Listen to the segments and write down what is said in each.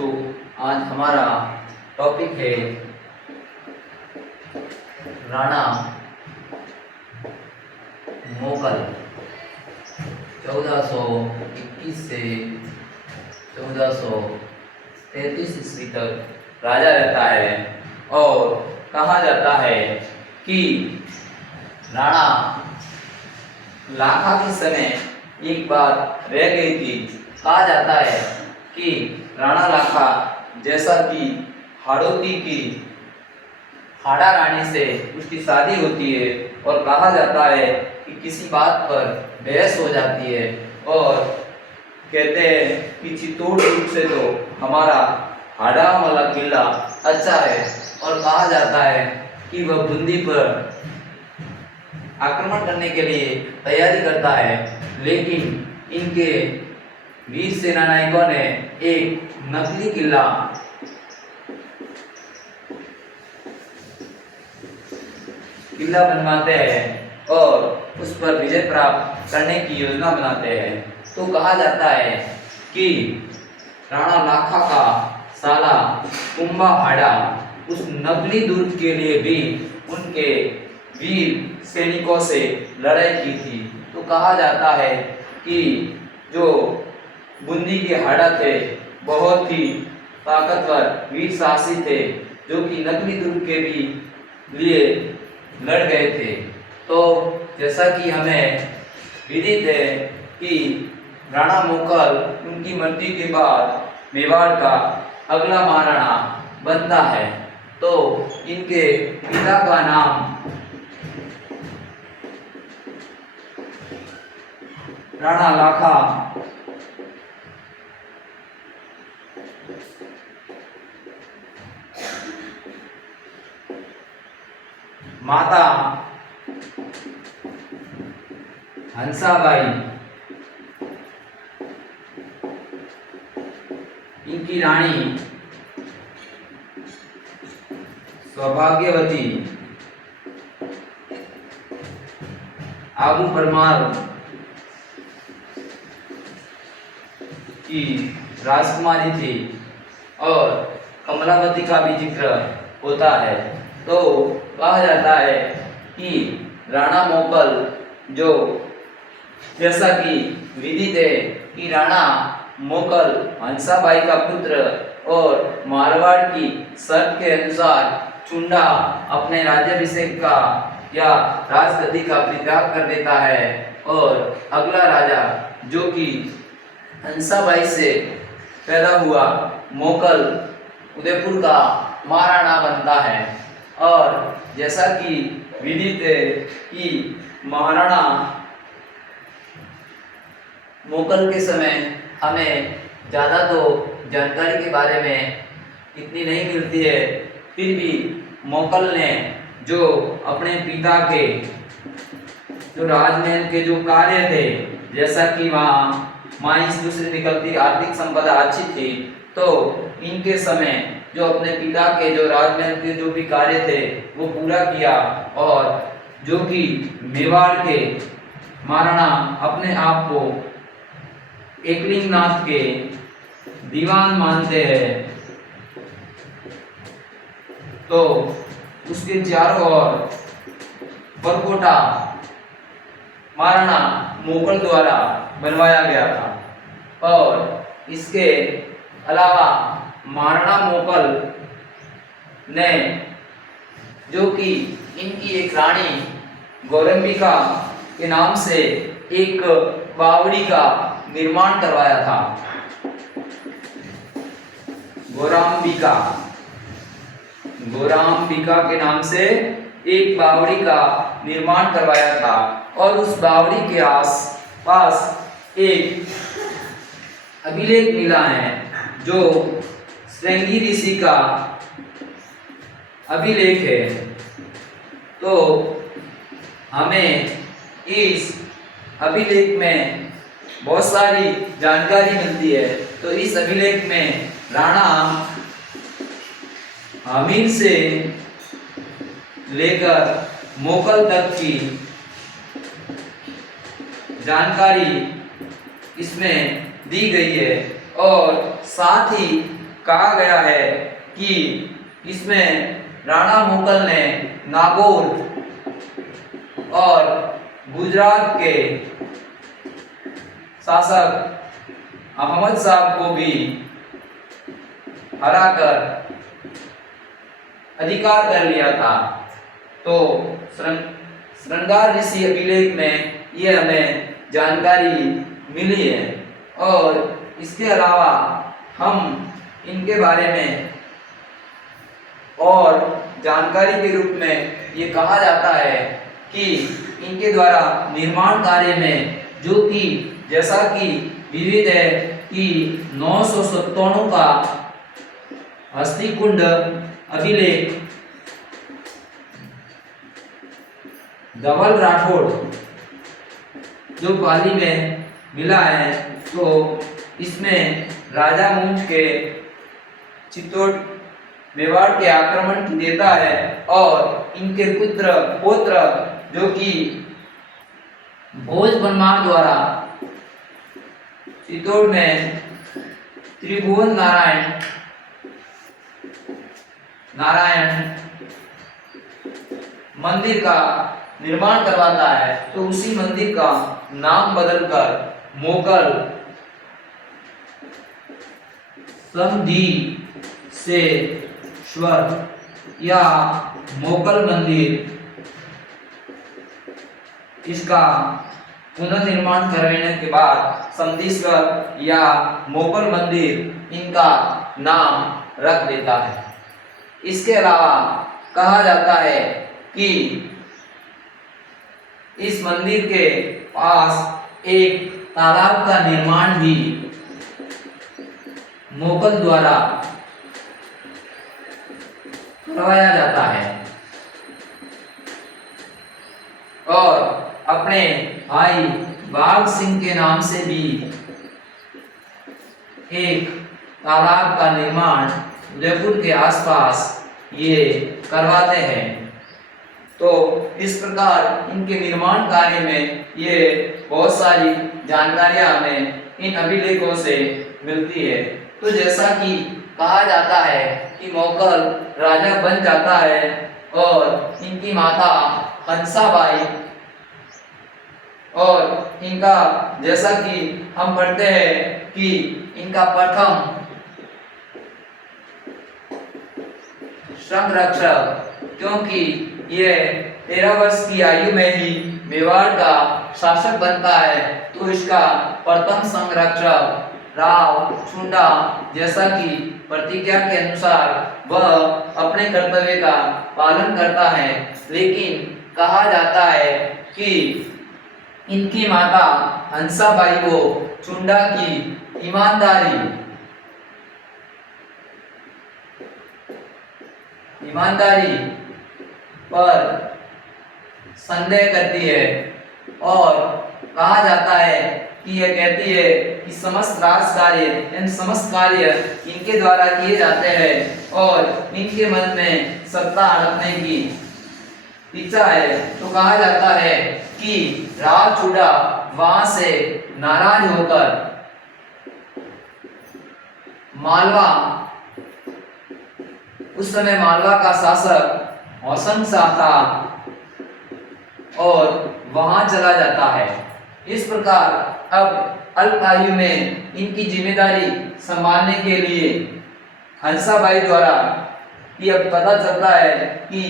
तो आज हमारा टॉपिक है राणा मोगल 1421 से 1433 ईस्वी तक राजा रहता है और कहा जाता है कि राणा लाखा के समय एक बार रह गई थी। कहा जाता है कि राणा लाखा जैसा कि हाड़ौती की हाड़ा रानी से उसकी शादी होती है और कहा जाता है कि किसी बात पर बहस हो जाती है और कहते हैं कि चित्तौड़ रूप से तो हमारा हाड़ा वाला किला अच्छा है और कहा जाता है कि वह बूंदी पर आक्रमण करने के लिए तैयारी करता है, लेकिन इनके वीर सेनानायकों ने एक नकली किला बनवाते हैं और उस पर विजय प्राप्त करने की योजना बनाते हैं। तो कहा जाता है कि राणा लाखा का साला कुंभा हाड़ा उस नकली दुर्ग के लिए भी उनके वीर सैनिकों से लड़ाई की थी। तो कहा जाता है कि जो बूंदी के हाड़ा थे बहुत ही ताकतवर वीर साहसी थे, जो कि नकली दुर्ग के भी लिए लड़ गए थे। तो जैसा कि हमें विदित है कि राणा मोगल उनकी मृत्यु के बाद मेवाड़ का अगला महाराणा बनता है। तो इनके पिता का नाम राणा लाखा, माता हंसाबाई, इनकी रानी सौभाग्यवती, आबू परमार की राजकुमारी थी और कमलावती का भी जिक्र होता है। तो कहा जाता है कि राणा मोगल जो जैसा कि विदित है कि राणा मोगल हंसाबाई का पुत्र और मारवाड़ की शर्त के अनुसार चुंडा अपने राज्याभिषेक का या राजगद्दी का परित्याग कर देता है और अगला राजा जो कि हंसाबाई से पैदा हुआ मोगल उदयपुर का महाराणा बनता है। और जैसा कि विदित है कि महाराणा मोगल के समय हमें ज़्यादा तो जानकारी के बारे में इतनी नहीं मिलती है, फिर भी मोगल ने जो अपने पिता के जो राजमहल के जो कार्य थे, जैसा कि वहाँ माइंस दूसरी निकलती आर्थिक संपदा अच्छी थी, तो इनके समय जो अपने पिता के जो राजमहल के जो भी कार्य थे वो पूरा किया और जो कि मेवाड़ के महाराणा अपने आप को एकलिंगनाथ के दीवान मानते हैं। तो उसके चारों ओर परकोटा महाराणा मोगल द्वारा बनवाया गया था और इसके अलावा महाराणा मोगल ने जो कि इनकी एक रानी गौरंबिका के नाम से एक बावड़ी का निर्माण करवाया था। गौराम्बिका के नाम से एक बावड़ी का निर्माण करवाया था और उस बावड़ी के आस पास एक अभिलेख मिला है जो श्रृंगी ऋषि का अभिलेख है। तो हमें इस अभिलेख में बहुत सारी जानकारी मिलती है। तो इस अभिलेख में राणा आमिर से लेकर मोगल तक की जानकारी इसमें दी गई है और साथ ही कहा गया है कि इसमें राणा मुगल ने नागौर और गुजरात के शासक अहमद साहब को भी हराकर अधिकार कर लिया था। तो श्रृंगार ऋषि अभिलेख में ये हमें जानकारी मिली है। और इसके अलावा हम इनके बारे में और जानकारी के रूप में ये कहा जाता है कि इनके द्वारा निर्माण कार्य में जो कि जैसा कि विविध है कि 997 का हस्तिकुंड अभिलेख धवल राठौड़ जो पाली में मिला है, तो इसमें राजा मुंज के चित्तौड़ मेवाड़ के आक्रमण की देता है और इनके पुत्र पौत्र जो कि भोज परमार द्वारा चित्तौड़ में त्रिभुवन नारायण मंदिर का निर्माण करवाता है। तो उसी मंदिर का नाम बदलकर मोगल समधी से स्वर या मोगल मंदिर इसका पुनर्निर्माण करवाने के बाद समधीश्वर या मोगल मंदिर इनका नाम रख देता है। इसके अलावा कहा जाता है कि इस मंदिर के पास एक तालाब का निर्माण भी मोगल द्वारा करवाया जाता है। और अपने भाई बाघ सिंह के नाम से भी एक तालाब का निर्माण उदयपुर के आसपास ये करवाते हैं। तो इस प्रकार इनके निर्माण कार्य में ये बहुत सारी जानकारियां हमें इन अभिलेखों से मिलती है। तो जैसा कि कहा जाता है कि मोगल राजा बन जाता है और इनकी माता हंसाबाई, और इनका जैसा कि हम पढ़ते हैं कि इनका प्रथम संरक्षक, क्योंकि ये 13 वर्ष की आयु में ही मेवाड़ का शासक बनता है, तो इसका प्रथम संरक्षक राव छुंडा जैसा कि प्रतिज्ञा के अनुसार वह अपने कर्तव्य का पालन करता है। लेकिन कहा जाता है कि इनकी माता हंसाबाई को छुंडा की ईमानदारी पर संदेह करती है और कहा जाता है कि यह कहती है कि समस्त राज कार्य इन समस्त कार्य इनके द्वारा किए जाते हैं और इनके मन में सत्ता रखने की इच्छा है। तो कहा जाता है कि राव छुंडा वहां से नाराज होकर मालवा, उस समय मालवा का शासक हौसन शाह था, और वहां चला जाता है। इस प्रकार अब अल्प आयु में इनकी जिम्मेदारी संभालने के लिए हंसाबाई द्वारा ये अब पता चलता है कि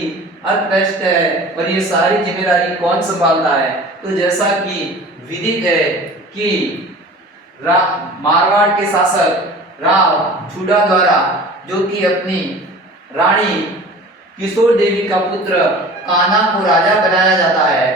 अल्पवयस्क है और ये सारी जिम्मेदारी कौन संभालता है। तो जैसा कि विदित है कि मारवाड़ के शासक राव छुंडा द्वारा जो कि अपनी रानी किशोर देवी का पुत्र कान्हा को राजा बनाया जाता है,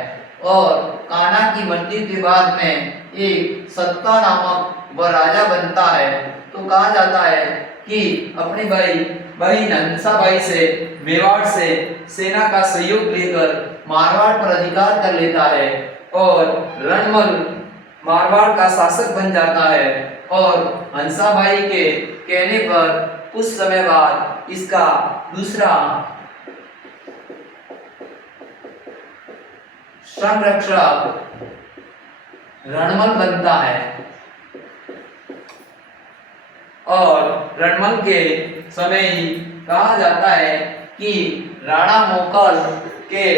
और कान्हा की मृत्यु के बाद में एक सत्ता नामक वह राजा बनता है। तो कहा जाता है कि अपने बहन हंसाबाई से मेवाड़ से सेना का सहयोग लेकर मारवाड़ पर अधिकार कर लेता है और रणमल मारवाड़ का शासक बन जाता है। और हंसाबाई के कहने पर कुछ समय बाद इसका दूसरा संरक्षक रणमल बनता है। और रणमल के समय ही कहा जाता है कि राणा मोकल के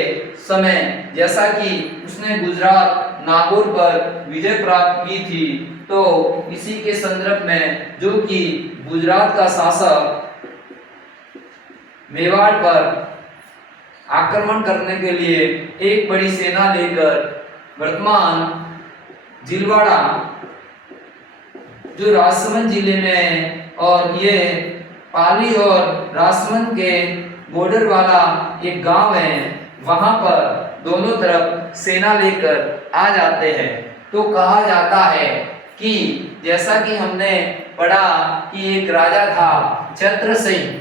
समय जैसा कि उसने गुजरात नागौर पर विजय प्राप्त की थी, तो इसी के संदर्भ में जो कि गुजरात का शासक मेवाड़ पर आक्रमण करने के लिए एक बड़ी सेना लेकर वर्तमान जिलवाड़ा जो राजसमंद जिले में है, और ये पाली और राजसमंद के बॉर्डर वाला एक गांव है, वहां पर दोनों तरफ सेना लेकर आ जाते हैं। तो कहा जाता है कि जैसा कि हमने पढ़ा कि एक राजा था छत्र सिंह,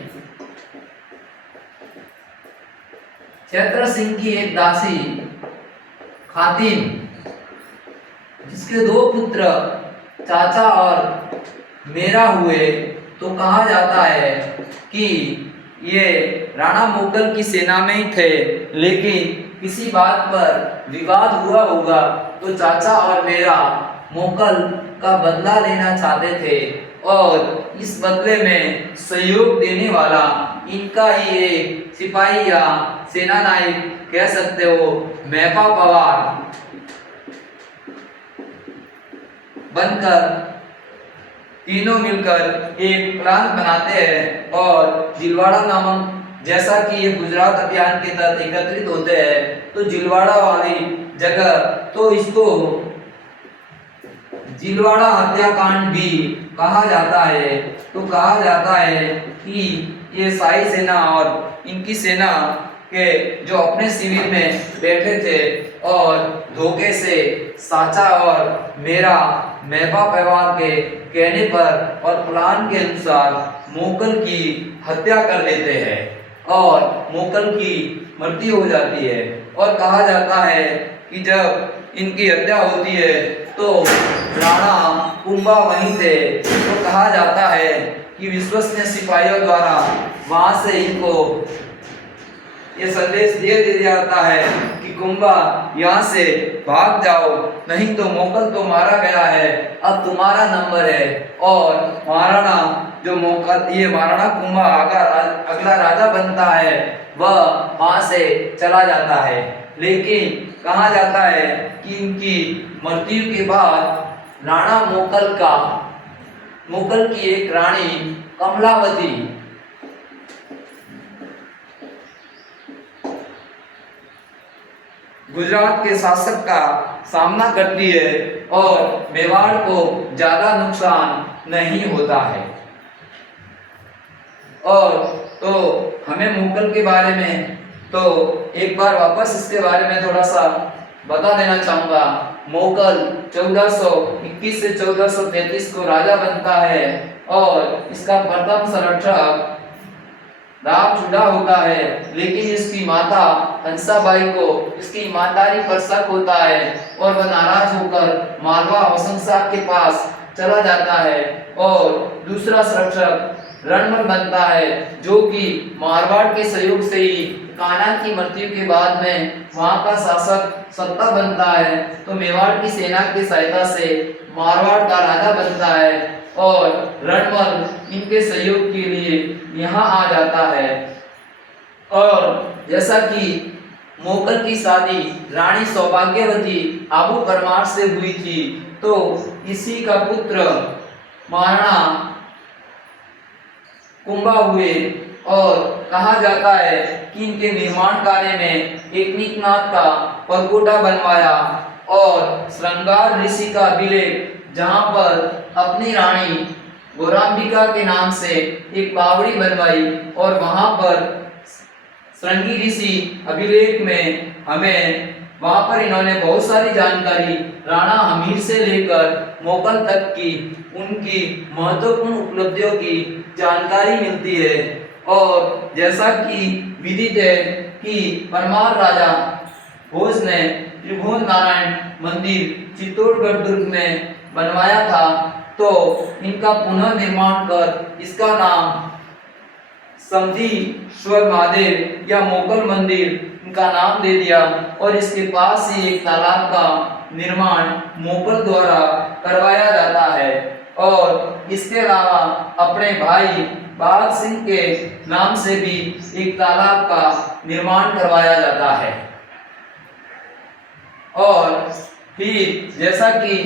छत्र सिंह की एक दासी खातिन, जिसके दो पुत्र चाचा और मेरा हुए। तो कहा जाता है कि ये राणा मोगल की सेना में ही थे, लेकिन किसी बात पर विवाद हुआ होगा, तो चाचा और मेरा मोगल का बदला लेना चाहते थे, और इस बदले में सहयोग देने वाला इनका ही एक सिपाही या सेना नायक कह सकते हो, मेपा पवार बनकर तीनों मिलकर एक प्लान बनाते हैं और जिलवाड़ा नामक, जैसा कि ये गुजरात अभियान के तहत एकत्रित होते हैं, तो जिलवाड़ा वाली जगह, तो इसको जिलवाड़ा हत्याकांड भी कहा जाता है। तो कहा जाता है कि ये शाही सेना और इनकी सेना के जो अपने शिविर में बैठे थे, और धोखे से साचा और मेरा मेवा परिवार के कहने पर और प्लान के अनुसार मोकल की हत्या कर लेते हैं, और मोकल की मृत्यु हो जाती है। और कहा जाता है कि जब इनकी हत्या होती है तो राणा कुंभा वहीं थे, तो कहा जाता है कि विश्वसनीय सिपाहियों द्वारा वहां से इनको ये संदेश दे दिया जाता है कि कुंभा यहाँ से भाग जाओ, नहीं तो मोकल तो मारा गया है, अब तुम्हारा नंबर है। और महाराणा जो मोकल, ये महाराणा कुंभा अगला राजा बनता है, वह वहां से चला जाता है। लेकिन कहा जाता है कि इनकी मृत्यु के बाद राणा मोकल की एक रानी कमलावती गुजरात के शासक का सामना करती है, और मेवाड़ को ज्यादा नुकसान नहीं होता है। और तो हमें मुगल के बारे में तो एक बार वापस इसके बारे में थोड़ा सा बता देना चाहूंगा। मुगल 1421 से 1433 को राजा बनता है, और इसका प्रथम संरक्षक राव चूड़ा होता है, लेकिन इसकी माता हंसाबाई को इसकी ईमानदारी पर शक होता है, और वह नाराज होकर मालवा होशंग शाह के पास चला जाता है। और दूसरा संरक्षक रणमल बनता है, जो कि मारवाड़ के सहयोग से ही कान्हा की मृत्यु के बाद में वहां का शासक सत्ता बनता है। तो मेवाड़ की सेना की सहायता से मारवाड़ का राजा बनता है, और रणमल इनके सहयोग के लिए यहाँ आ जाता है। और जैसा कि मोगल की शादी रानी सौभाग्यवती आबू परमार से हुई थी, तो इसी का पुत्र महाराणा कुंभा हुए, और कहा जाता है कि इनके निर्माण कार्य में एकनीकनाथ का परकोटा बनवाया, और श्रृंगार ऋषि का अभिलेख, जहां पर अपनी रानी गौरांबिका के नाम से एक बावड़ी बनवाई, और वहां पर श्रृंगी ऋषि अभिलेख में हमें वहां पर इन्होंने बहुत सारी जानकारी राणा हमीर से लेकर मोगल तक की उनकी महत्वपूर्ण उपलब्धियों की जानकारी मिलती है। और जैसा कि विदित है कि परमार राजा भोज ने त्रिभुवन नारायण मंदिर चित्तौड़गढ़ दुर्ग में बनवाया था, तो इनका पुनः निर्माण कर इसका नाम समधीश्वर महादेव या मोगल मंदिर इनका नाम दे दिया, और इसके पास ही एक तालाब का निर्माण मोगल द्वारा करवाया जाता है। और इसके अलावा अपने भाई बाघ सिंह के नाम से भी एक तालाब का निर्माण करवाया जाता है। और फिर जैसा कि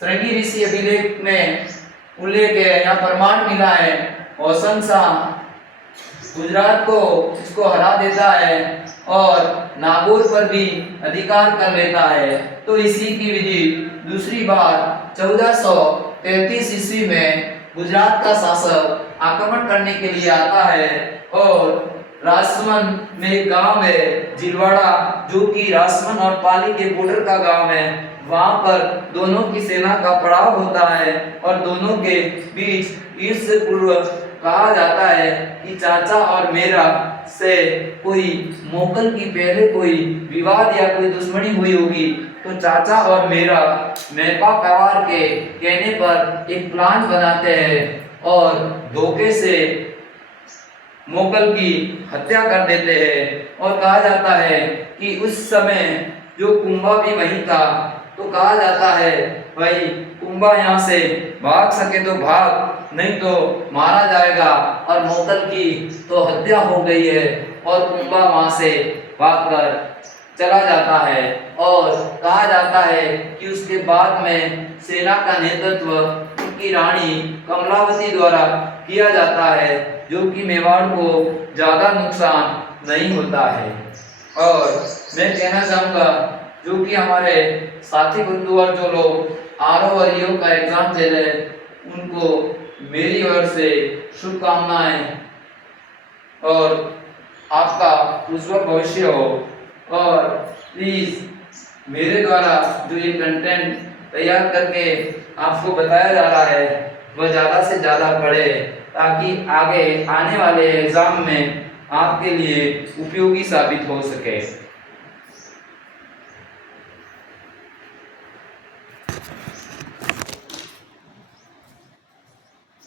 श्रृंगी ऋषि अभिलेख में उल्लेख है, यहाँ प्रमाण मिला है, होसन शाह गुजरात को इसको हरा देता है और नागौर पर भी अधिकार कर लेता है। तो इसी की विधि दूसरी बार 1433 ईस्वी में गुजरात का शासक आक्रमण करने के लिए आता है और राजसमंद में एक गांव है जिलवाड़ा, जो कि राजसमंद और पाली के बॉर्डर का गांव है। वहां पर दोनों की सेना का पड़ाव होता है और दोनों के बीच ईर्ष्या पूर्व कहा जाता है कि चाचा और मेरा से कोई मोकल की पहले कोई विवाद या कोई दुश्मनी हुई होगी, तो चाचा और मेरा मेहपा परिवार के कहने पर एक प्लान बनाते हैं और धोखे से मोगल की हत्या कर देते हैं। और कहा जाता है कि उस समय जो कुंभा भी वहीं था, तो कहा जाता है भाई कुंभा यहाँ से भाग सके तो भाग, नहीं तो मारा जाएगा। और मोगल की तो हत्या हो गई है और कुंभा वहां से भागकर चला जाता है। और कहा जाता है कि उसके बाद में सेना का नेतृत्व उनकी रानी कमलावती द्वारा किया जाता है, जो कि मेवाड़ को ज्यादा नुकसान नहीं होता है। और मैं कहना चाहूँगा जो कि हमारे साथी बंधु और जो लोग आरओ और ईओ का एग्जाम दे रहे हैं, उनको मेरी ओर से शुभकामनाएं और आपका उज्जवल भविष्य हो। और प्लीज मेरे द्वारा जो ये कंटेंट तैयार करके आपको बताया जा रहा है वह ज़्यादा से ज़्यादा पढ़े, ताकि आगे आने वाले एग्जाम में आपके लिए उपयोगी साबित हो सके।